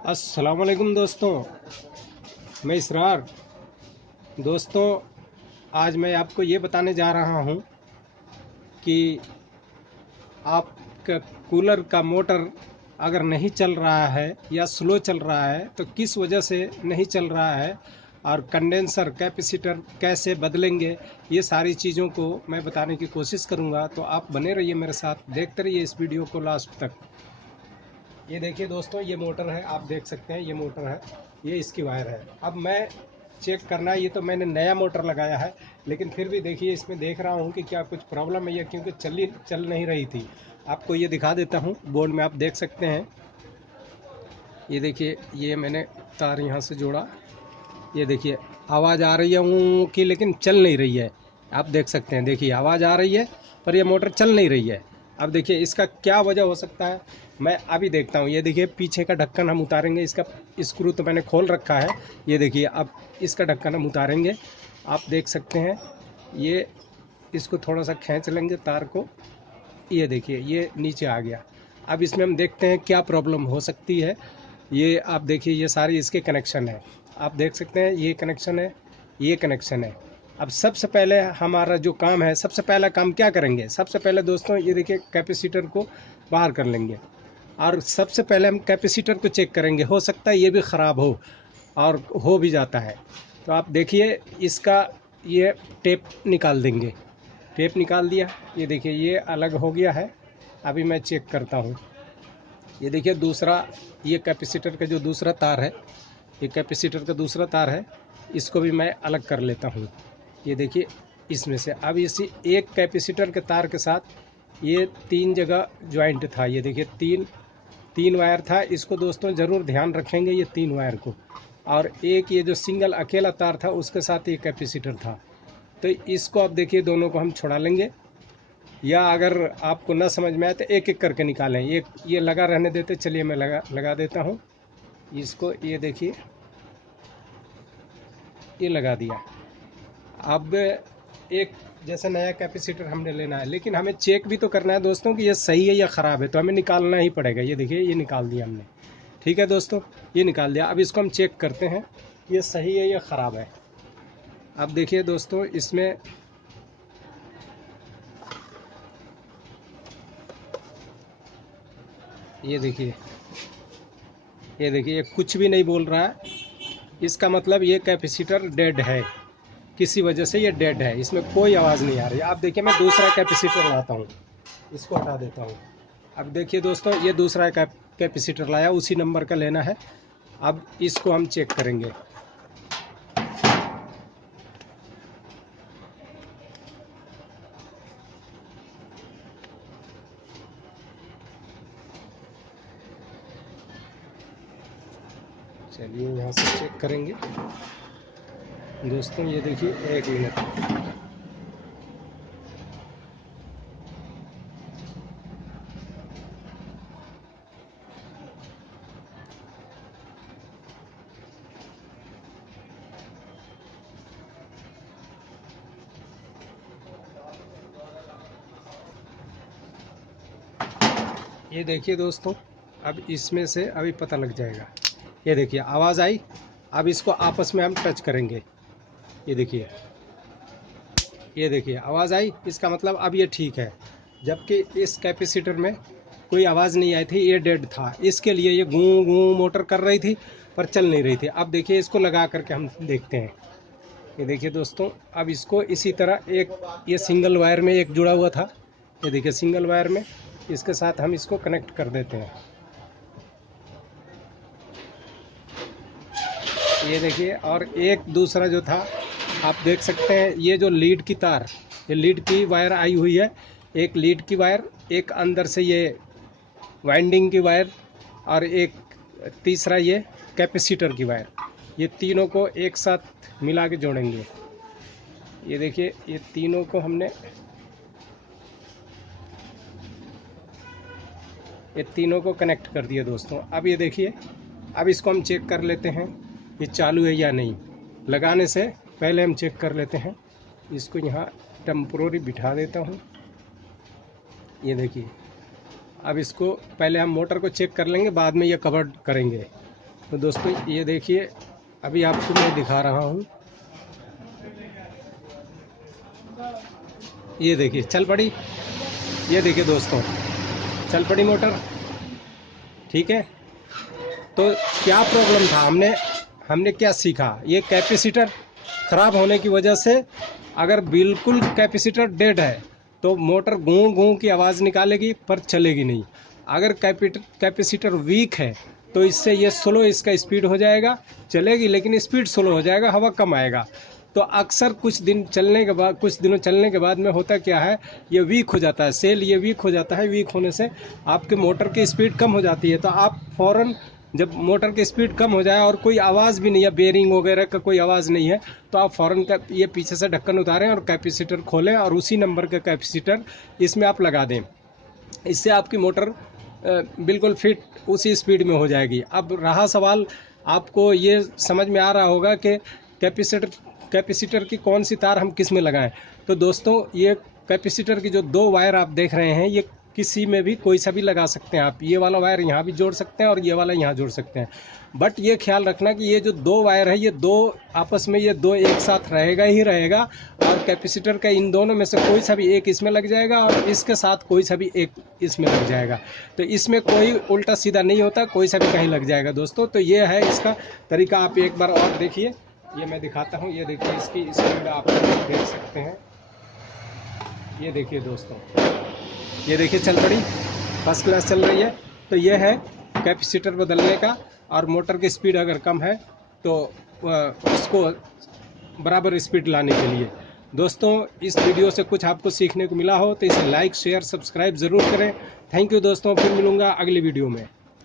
अस्सलामुअलैकुम दोस्तों, मैं इसरार। दोस्तों, आज मैं आपको ये बताने जा रहा हूँ कि आपका कूलर का मोटर अगर नहीं चल रहा है या स्लो चल रहा है तो किस वजह से नहीं चल रहा है और कंडेंसर कैपेसिटर कैसे बदलेंगे, ये सारी चीज़ों को मैं बताने की कोशिश करूँगा। तो आप बने रहिए मेरे साथ, देखते रहिए इस वीडियो को लास्ट तक। ये देखिए दोस्तों, ये मोटर है, आप देख सकते हैं ये मोटर है, ये इसकी वायर है। अब मैं चेक करना है, ये तो मैंने नया मोटर लगाया है, लेकिन फिर भी देखिए इसमें देख रहा हूँ कि क्या कुछ प्रॉब्लम है, ये क्योंकि चल नहीं रही थी। आपको ये दिखा देता हूँ, बोर्ड में आप देख सकते हैं। ये देखिए, ये मैंने तार यहाँ से जोड़ा, ये देखिए आवाज़ आ रही है ऊँ की, लेकिन चल नहीं रही है। आप देख सकते हैं, देखिए आवाज़ आ रही है पर ये मोटर चल नहीं रही है। अब देखिए इसका क्या वजह हो सकता है, मैं अभी देखता हूँ। ये देखिए पीछे का ढक्कन हम उतारेंगे, इसका स्क्रू तो मैंने खोल रखा है। ये देखिए अब इसका ढक्कन हम उतारेंगे, आप देख सकते हैं। ये इसको थोड़ा सा खींच लेंगे तार को, ये देखिए ये नीचे आ गया। अब इसमें हम देखते हैं क्या प्रॉब्लम हो सकती है। ये आप देखिए, ये सारी इसके कनेक्शन है, आप देख सकते हैं। ये कनेक्शन है, ये कनेक्शन है। अब सबसे पहले हमारा जो काम है, सबसे पहला काम क्या करेंगे, सबसे पहले दोस्तों ये देखिए कैपेसिटर को बाहर कर लेंगे और सबसे पहले हम कैपेसिटर को चेक करेंगे। हो सकता है ये भी ख़राब हो, और हो भी जाता है। तो आप देखिए इसका ये टेप निकाल देंगे। टेप निकाल दिया, ये देखिए ये अलग हो गया है। अभी मैं चेक करता हूँ। ये देखिए दूसरा, ये कैपेसिटर का जो दूसरा तार है, ये कैपेसिटर का दूसरा तार है, इसको भी मैं अलग कर लेता हूँ। ये देखिए इसमें से अब इसी एक कैपेसिटर के तार के साथ ये 3 जगह ज्वाइंट था। ये देखिए तीन तीन वायर था, इसको दोस्तों ज़रूर ध्यान रखेंगे ये 3 वायर को। और एक ये जो सिंगल अकेला तार था उसके साथ ये कैपेसिटर था। तो इसको अब देखिए दोनों को हम छुड़ा लेंगे, या अगर आपको ना समझ में आए तो एक एक करके निकालें। ये लगा रहने देते, चलिए मैं लगा देता हूँ इसको। ये देखिए ये लगा दिया। अब एक जैसे नया कैपेसिटर हमने लेना है, लेकिन हमें चेक भी तो करना है दोस्तों कि ये सही है या ख़राब है, तो हमें निकालना ही पड़ेगा। ये देखिए ये निकाल दिया हमने, ठीक है दोस्तों, ये निकाल दिया। अब इसको हम चेक करते हैं ये सही है या ख़राब है। अब देखिए दोस्तों इसमें ये देखिए, ये देखिए ये कुछ भी नहीं बोल रहा है। इसका मतलब ये कैपेसिटर डेड है, किसी वजह से ये डेड है, इसमें कोई आवाज़ नहीं आ रही। आप देखिए मैं दूसरा कैपेसिटर लाता हूँ, इसको हटा देता हूँ। अब देखिए दोस्तों ये दूसरा कैपेसिटर लाया, उसी नंबर का लेना है। अब इसको हम चेक करेंगे। चलिए यहाँ से चेक करेंगे दोस्तों। ये देखिए, एक मिनट। ये देखिए दोस्तों, अब इसमें से अभी पता लग जाएगा। ये देखिए आवाज़ आई। अब इसको आपस में हम टच करेंगे। ये देखिए, ये देखिए आवाज़ आई, इसका मतलब अब ये ठीक है। जबकि इस कैपेसिटर में कोई आवाज़ नहीं आई थी, ये डेड था। इसके लिए ये गूं गूं मोटर कर रही थी पर चल नहीं रही थी। अब देखिए इसको लगा करके हम देखते हैं। ये देखिए दोस्तों, अब इसको इसी तरह एक, ये सिंगल वायर में एक जुड़ा हुआ था, ये देखिए सिंगल वायर में, इसके साथ हम इसको कनेक्ट कर देते हैं। ये देखिए, और एक दूसरा जो था, आप देख सकते हैं ये जो लीड की तार, ये लीड की वायर आई हुई है। एक लीड की वायर, एक अंदर से ये वाइंडिंग की वायर, और एक तीसरा ये कैपेसिटर की वायर। ये तीनों को एक साथ मिला के जोड़ेंगे। ये देखिए ये तीनों को हमने, ये तीनों को कनेक्ट कर दिया दोस्तों। अब ये देखिए, अब इसको हम चेक कर लेते हैं ये चालू है या नहीं। लगाने से पहले हम चेक कर लेते हैं। इसको यहाँ टेम्पोररी बिठा देता हूँ। ये देखिए, अब इसको पहले हम मोटर को चेक कर लेंगे, बाद में ये कवर करेंगे। तो दोस्तों ये देखिए, अभी आपको मैं दिखा रहा हूँ, ये देखिए चल पड़ी। ये देखिए दोस्तों, चल पड़ी मोटर। ठीक है, तो क्या प्रॉब्लम था, हमने हमने क्या सीखा, ये कैपेसिटर ख़राब होने की वजह से अगर बिल्कुल कैपेसिटर डेड है तो मोटर गूं गूं की आवाज़ निकालेगी पर चलेगी नहीं। अगर कैपेसिटर वीक है तो इससे ये स्लो, इसका स्पीड हो जाएगा, चलेगी लेकिन स्पीड स्लो हो जाएगा, हवा कम आएगा। तो अक्सर कुछ दिन चलने के बाद, कुछ दिनों चलने के बाद में होता क्या है, ये वीक हो जाता है, सेल ये वीक हो जाता है। वीक होने से आपके मोटर की स्पीड कम हो जाती है। तो आप फ़ौरन जब मोटर की स्पीड कम हो जाए और कोई आवाज़ भी नहीं है, बेरिंग वगैरह का कोई आवाज़ नहीं है, तो आप फ़ौरन का ये पीछे से ढक्कन उतारें और कैपेसिटर खोलें और उसी नंबर का कैपेसिटर इसमें आप लगा दें। इससे आपकी मोटर बिल्कुल फिट उसी स्पीड में हो जाएगी। अब रहा सवाल, आपको ये समझ में आ रहा होगा कि कैपेसिटर की कौन सी तार हम किस में लगाएं। तो दोस्तों, ये कैपेसिटर की जो 2 वायर आप देख रहे हैं, ये किसी में भी कोई सा भी लगा सकते हैं आप। ये वाला वायर यहाँ भी जोड़ सकते हैं और ये वाला यहाँ जोड़ सकते हैं। बट ये ख्याल रखना कि ये जो 2 वायर है, ये 2 आपस में, ये 2 एक साथ रहेगा ही रहेगा। और कैपेसिटर का इन दोनों में से कोई सा भी एक इसमें लग जाएगा और इसके साथ कोई सा भी एक इसमें लग जाएगा। तो इसमें कोई उल्टा सीधा नहीं होता, कोई सा भी कहीं लग जाएगा दोस्तों। तो ये है इसका तरीका। आप एक बार और देखिए, ये मैं दिखाता हूँ। ये देखिए, इसकी स्पीड आप देख सकते हैं। ये देखिए दोस्तों, ये देखिए चल पड़ी, फर्स्ट क्लास चल रही है। तो ये है कैपेसिटर बदलने का। और मोटर की स्पीड अगर कम है तो उसको बराबर स्पीड लाने के लिए। दोस्तों, इस वीडियो से कुछ आपको सीखने को मिला हो तो इसे लाइक, शेयर, सब्सक्राइब ज़रूर करें। थैंक यू दोस्तों, फिर मिलूँगा अगली वीडियो में।